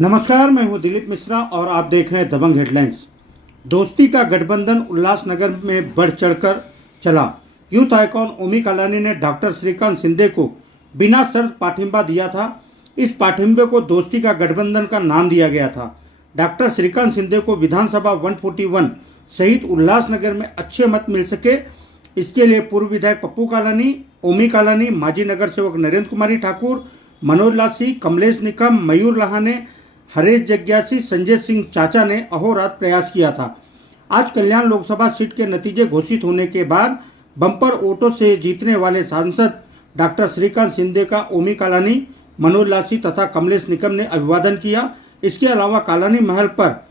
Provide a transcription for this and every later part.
नमस्कार, मैं हूं दिलीप मिश्रा और आप देख रहे हैं दबंग हेडलाइंस। दोस्ती का गठबंधन उल्लासनगर में बढ़ चढ़कर चला। यूथ आइकॉन ओमी कलानी ने डॉक्टर श्रीकांत शिंदे को बिना शर्त पाठिंबा दिया था। इस पाठिंबे को दोस्ती का गठबंधन का नाम दिया गया था। डॉक्टर श्रीकांत शिंदे को विधानसभा 141 सहित उल्लासनगर में अच्छे मत मिल सके, इसके लिए पूर्व विधायक पप्पू कालानी, ओमी कालानी, माजी नगर सेवक नरेंद्र कुमारी ठाकुर, मनोज लासी, कमलेश निकम, मयूर लहाने, हरेश जग्यासी, संजय सिंह चाचा ने अहोरात प्रयास किया था। आज कल्याण लोकसभा सीट के नतीजे घोषित होने के बाद बम्पर वोटों से जीतने वाले सांसद डॉक्टर श्रीकांत शिंदे का ओमी कालानी, मनोज लासी तथा कमलेश निकम ने अभिवादन किया। इसके अलावा कालानी महल पर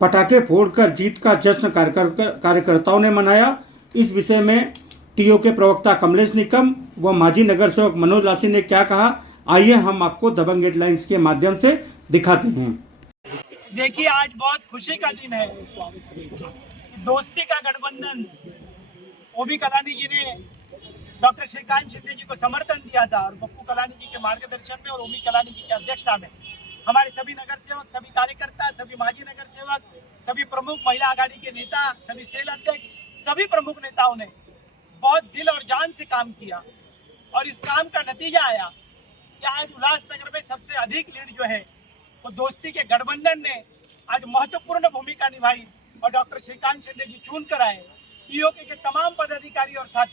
पटाखे फोड़कर जीत का जश्न कार्यकर्ताओं ने मनाया। इस विषय में टीओ के प्रवक्ता कमलेश निकम व माजी नगर सेवक मनोज लासी ने क्या कहा, आइए हम आपको दबंग हेडलाइंस के माध्यम से दिखाते हैं। देखिए, आज बहुत खुशी का दिन है। दोस्ती का गठबंधन ओमी कलानी जी ने डॉक्टर श्रीकांत शिंदे जी को समर्थन दिया था और पप्पू कलानी जी के मार्गदर्शन में और ओमी कलानी जी की अध्यक्षता में हमारे सभी नगर सेवक, सभी कार्यकर्ता, सभी माजी नगर सेवक, सभी प्रमुख महिला आघाड़ी के नेता, सभी सेल अध्यक्ष, सभी प्रमुख नेताओं ने बहुत दिल और जान से काम किया और इस काम का नतीजा आया कि आज उल्लासनगर में सबसे अधिक लीड जो है वो दोस्ती के गठबंधन ने आज महत्वपूर्ण भूमिका निभाई और डॉक्टर श्रीकांत शिंदे जी चुन कर आए। पीओके के तमाम पदाधिकारी और साथ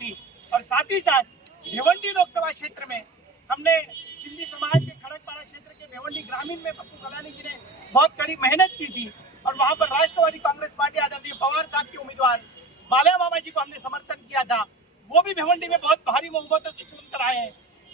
ही साथ भिवंडी लोकसभा क्षेत्र में हमने सिंधी समाज के खड़गपाड़ा क्षेत्र के भिवंडी ग्रामीण में पप्पू कलानी जी ने बहुत कड़ी मेहनत की थी और वहां पर राष्ट्रवादी कांग्रेस पार्टी आदरणीय पवार साहब के उम्मीदवार बाल्या मामा जी को हमने समर्थन किया था। वो भी भिवंडी में बहुत भारी बहुमतों से चुन कर आए हैं।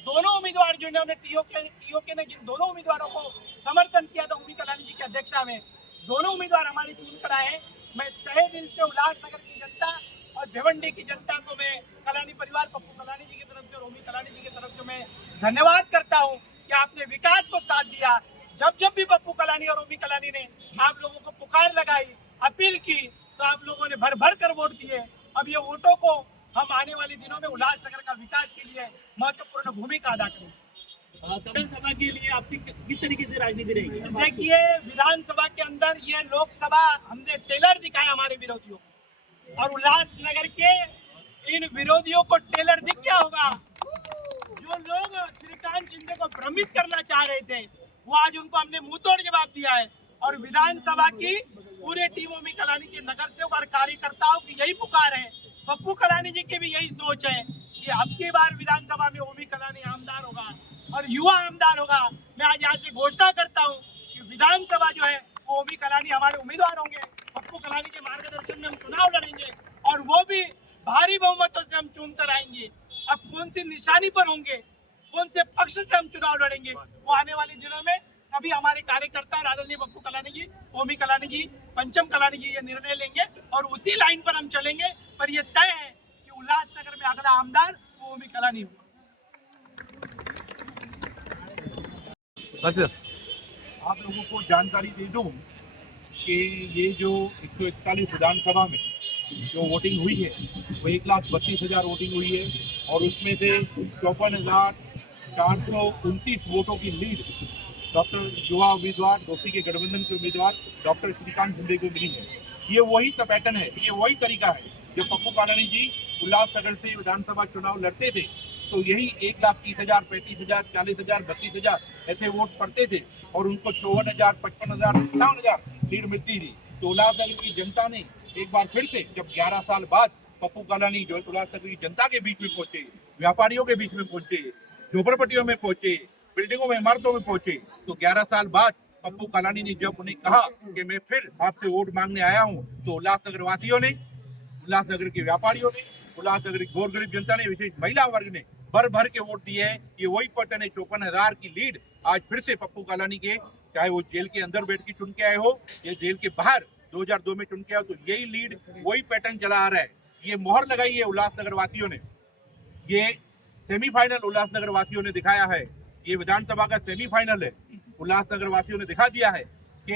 दोनों उम्मीदवार जिन्होंने टीओके ने जिन दोनों उम्मीदवारों को समर्थन किया था ओमी कलानी जी की अध्यक्षता में, दोनों उम्मीदवार हमारे चुन कर आए हैं। मैं तहे दिल से उल्लासनगर की जनता और भिवंडी की जनता को मैं कलानी परिवार, पप्पू कलानी जी की तरफ से और ओमी कलानी जी की तरफ से मैं धन्यवाद करता हूँ कि आपने विकास को साथ दिया। जब भी पप्पू कलानी और ओमी कलानी ने आप लोगों को पुकार लगाई, अपील की, तो आप लोगों ने भर भर कर वोट दिए। अब ये वोटों को हम आने वाले दिनों में उल्लासनगर का विकास के लिए महत्वपूर्ण भूमिका अदा करेंगे। विधानसभा के लिए आपकी किस तरीके से राजनीति रहेगी? देखिए, विधानसभा के अंदर ये लोकसभा हमने टेलर दिखाया हमारे विरोधियों को और उल्लासनगर के इन विरोधियों को टेलर दिख गया होगा। जो लोग श्रीकांत शिंदे को भ्रमित करना चाह रहे थे वो आज उनको हमने मुंहतोड़ जवाब दिया है और विधानसभा की पूरे टीम ओमी कलानी के नगर सेवक और कार्यकर्ताओं की यही पुकार है। पप्पू कलानी जी की भी यही सोच है कि अब की बार विधानसभा में ओमी कलानी आमदार होगा और युवा आमदार होगा। मैं आज यहाँ से घोषणा करता हूँ कि विधानसभा जो है वो ओमी कलानी हमारे उम्मीदवार होंगे। पप्पू कलानी के मार्गदर्शन में हम चुनाव लड़ेंगे और वो भी भारी बहुमतों से हम चुन कर आएंगे। अब कौन सी निशानी पर होंगे, कौन से पक्ष से हम चुनाव लड़ेंगे, वो आने वाले दिनों में सभी हमारे कार्यकर्ता आदरणीय पप्पू कलानी जी, ओमी कलानी जी, पंचम कलानी जी ये निर्णय लेंगे और उसी लाइन पर हम चलेंगे। पर ये तय है कि उल्लासनगर में अगला आमदार वो ओमी कलानी होगा। बस आप लोगों को जानकारी दे दूं कि ये जो 141 विधानसभा में जो वोटिंग हुई है वो 1,32,000 वोटिंग हुई है और उसमें से 54,429 वोटों की लीड डॉक्टर युवा उम्मीदवार, दोस्ती के गठबंधन के उम्मीदवार डॉक्टर श्रीकांत शिंदे को मिली है। ये वही पैटर्न है, ये वही तरीका है। जब पप्पू कालानी जी उल्लासनगर से विधानसभा चुनाव लड़ते थे तो यही 1,30,000, 35,000, 40,000, 32,000 ऐसे वोट पड़ते थे और उनको 54,000, 55,000, 57,000 लीड मिलती थी। तो उल्लासनगर की जनता ने एक बार फिर से जब 11 साल बाद पप्पू कालानी जो उल्लासनगर की जनता के बीच में पहुंचे, व्यापारियों के बीच में पहुंचे, झोपड़पट्टियों में पहुंचे, बिल्डिंगों में, इमारतों में पहुंचे, तो 11 साल बाद पप्पू कालानी ने जब उन्हें कहा कि मैं फिर आपसे वोट मांगने आया हूं, तो उल्लासनगर वासियों ने, उल्लासनगर के व्यापारियों ने, उल्लासनगर की गौर गरीब जनता ने, विशेष महिला वर्ग ने भर भर के वोट दिए हैं। ये वही पैटर्न है। 54,000 की लीड आज फिर से पप्पू कालानी के, चाहे वो जेल के अंदर बैठ के चुन के आए हो या जेल के बाहर 2002 में चुन के आए हो, तो यही लीड, वही पैटर्न चला आ रहा है। ये मोहर लगाई है उल्लासनगर वासियों ने। ये सेमीफाइनल उल्लासनगर वासियों ने दिखाया है। ये विधानसभा का सेमीफाइनल है। उल्लासनगर वासियों ने दिखा दिया है कि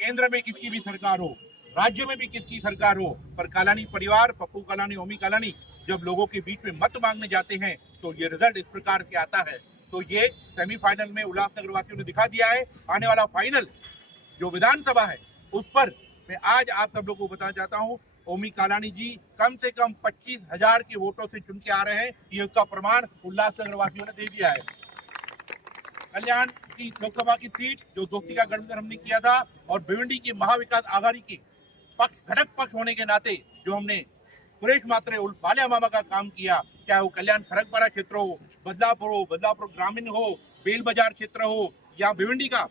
केंद्र में किसकी भी सरकार हो, राज्य में भी किसकी सरकार हो, पर कालानी परिवार, पप्पू कालानी, ओमी कालानी जब लोगों के बीच में मत मांगने जाते हैं तो ये रिजल्ट इस प्रकार के आता है तो ये सेमीफाइनल में उल्लासनगर वासियों ने दिखा दिया है। आने वाला फाइनल जो विधानसभा है उस पर मैं आज आप सब लोगों को बताना चाहता हूं, ओमी कालानी जी कम से कम 25,000 के वोटों से चुन के आ रहे हैं। ये उसका प्रमाण उल्लासनगर वासियों ने दे दिया है। कल्याण की लोकसभा की सीट जो दोस्ती का गठबंधन हमने किया था और भिवंडी की महाविकास आघाड़ी की घटक पक्ष होने के नाते जो हमने सुरेश मात्रे उर्फ बालिया मामा का काम किया, चाहे वो कल्याण खड़गपारा क्षेत्र हो, बदलापुर ग्रामीण हो, बेल बाजार क्षेत्र हो या भिवंडी का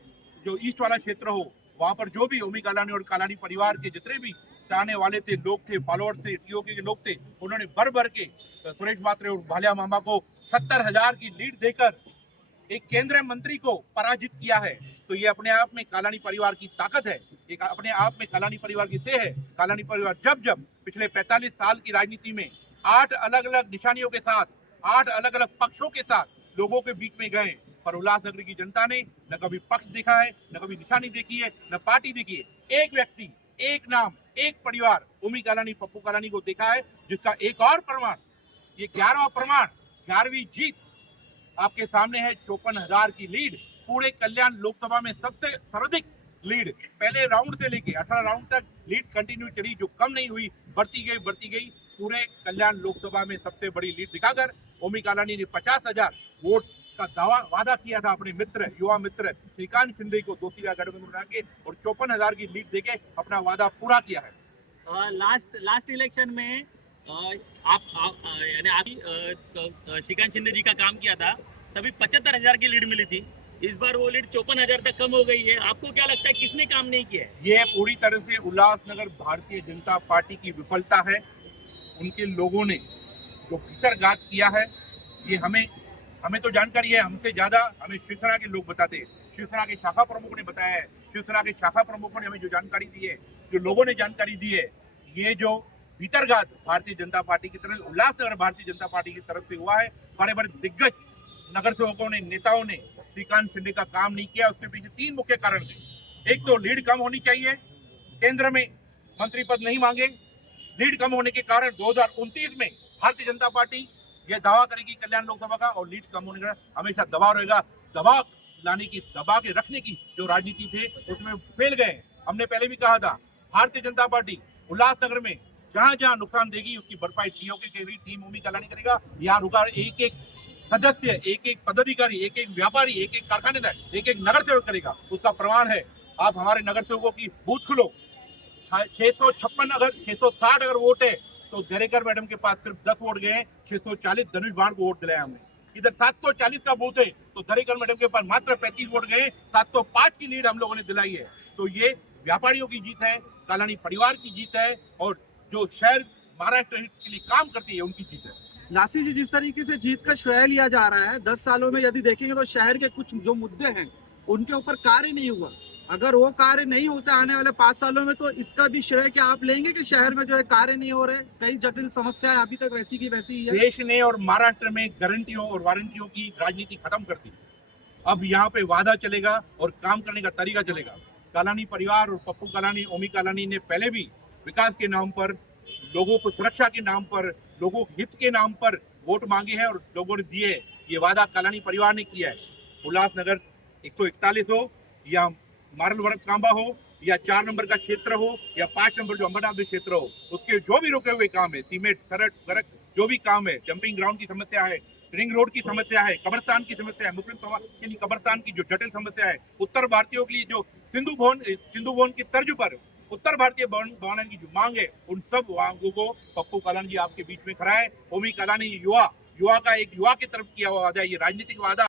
जो ईस्ट वाला क्षेत्र हो, वहां पर जो भी ओमी कालानी और कालानी परिवार के जितने भी चाहने वाले थे, लोग थे, फॉलोअर्स थे, टीओके के लोग थे, उन्होंने भर के सुरेश मात्रे और भालिया मामा को 70,000 की लीड देकर एक केंद्रीय मंत्री को पराजित किया है। तो ये अपने आप में कालानी परिवार की ताकत है, एक अपने आप में कालानी परिवार की सेह है। कालानी परिवार जब पिछले 45 साल की राजनीति में 8 अलग अलग निशानियों के साथ, 8 अलग अलग पक्षों के साथ लोगों के बीच में गए, पर उल्लासनगर की जनता ने न कभी पक्ष देखा है, न कभी निशानी देखी है, न पार्टी देखी है। एक व्यक्ति, एक नाम, एक परिवार ओमी कालानी, पप्पू कालानी को देखा है, जिसका एक और प्रमाण, ये 11वां प्रमाण, 11वीं जीत आपके सामने है। 54,000 की लीड, पूरे कल्याण लोकसभा में सबसे सर्वाधिक लीड। पहले राउंड से लेके 18 राउंड तक लीड कंटिन्यू चली, जो कम नहीं हुई, बढ़ती गई। पूरे कल्याण लोकसभा में सबसे बड़ी लीड दिखाकर ओमी कालानी ने 50,000 वोट का वादा किया था अपने मित्र, युवा मित्र श्रीकांत शिंदे को दोस्ती का गठबंधन बना के, और 54,000 की लीड देके अपना वादा पूरा किया है। लास्ट इलेक्शन में यानी आप श्रीकांत शिंदे जी का काम किया था, तभी 75,000 की लीड मिली थी। इस बार वो लीड 54,000 तक कम हो गई है। आपको क्या लगता है किसने काम नहीं किया है? ये पूरी तरह से उल्लासनगर भारतीय जनता पार्टी की विफलता है। उनके लोगों ने जो भीतरघात किया है, ये हमें तो जानकारी है, हमसे ज्यादा हमें शिवसेना के लोग बताते हैं। शिवसेना के शाखा प्रमुख ने बताया है, शिवसेना के शाखा प्रमुखों ने हमें जो जानकारी दी है, जो लोगों ने जानकारी दी है, ये जो भीतरघात भारतीय जनता पार्टी की तरफ, उल्लासनगर भारतीय जनता पार्टी की तरफ से हुआ है। बड़े बड़े दिग्गज नगर सेवकों ने, नेताओं ने श्रीकांत शिंदे का काम नहीं किया। उसके पीछे 3 मुख्य कारण थे। एक तो लीड कम होनी चाहिए, केंद्र में मंत्री पद नहीं मांगे। लीड कम होने के कारण 2029 में भारतीय जनता पार्टी यह दावा करेगी कल्याण लोकसभा का, और लीड कम होने का हमेशा दबाव रहेगा। दबाव लाने की, दबा के रखने की जो राजनीति थे उसमें फेल गए। हमने पहले भी कहा था, भारतीय जनता पार्टी उल्लासनगर में जहां नुकसान देगी उसकी भरपाई टीओके के टीम ओमी कालानी करेगा। यहाँ रुका एक सदस्य, एक पदाधिकारी, एक व्यापारी, एक कारखानेदार, एक नगर सेवक करेगा। उसका प्रमाण है, आप हमारे नगर सेवकों की बूथ खुलो। 656 अगर 660 अगर वोट है तो दरेकर मैडम के पास सिर्फ 10 वोट गए। 640 धनुष बाण को वोट दिलाया हमने। इधर 740 का बूथ है तो दरेकर मैडम के पास मात्र 35 वोट गए। 705 की लीड हम लोगों ने दिलाई है। तो ये व्यापारियों की जीत है, कालानी परिवार की जीत है, और जो शहर महाराष्ट्र के लिए काम करती है उनकी जीत है। नासिर जी, जिस तरीके से जीत का श्रेय लिया जा रहा है, 10 सालों में यदि देखेंगे तो शहर के कुछ जो मुद्दे हैं उनके ऊपर कार्य नहीं हुआ। अगर वो कार्य नहीं होता आने वाले 5 सालों में, तो इसका भी श्रेय क्या आप लेंगे कि शहर में जो है कार्य नहीं हो रहे, कई जटिल समस्याएं अभी तक वैसी की वैसी ही है? देश ने और महाराष्ट्र में गारंटियों और वारंटियों की राजनीति खत्म कर दी। अब यहाँ पे वादा चलेगा और काम करने का तरीका चलेगा। कालानी परिवार और पप्पू कालानी, ओमी कालानी ने पहले भी विकास के नाम पर, लोगों को सुरक्षा के नाम पर, लोगों के हित के नाम पर वोट मांगे हैं और लोगों ने दिए है। ये वादा कालानी परिवार ने किया है। उल्लासनगर 141 हो या मारलवड़क कांबा हो या 4 नंबर का क्षेत्र हो या 5 नंबर जो अंबरनाथ क्षेत्र हो, उसके जो भी रुके हुए काम है, सीमेंट, सड़क, जो भी काम है, जंपिंग ग्राउंड की समस्या है, रिंग रोड की समस्या है, कब्रस्तान की समस्या है, मुस्लिम समाज के लिए कब्रस्तान की जो जटिल समस्या है, उत्तर भारतीयों के लिए जो सिंधु भवन की तर्ज पर उत्तर भारतीय भवन की जो मांग है, उन सब मांगों को पप्पू कालानी जी आपके बीच में खड़ा है। ओमी कालानी युवा का एक युवा की तरफ किया हुआ वादा है। ये राजनीतिक वादा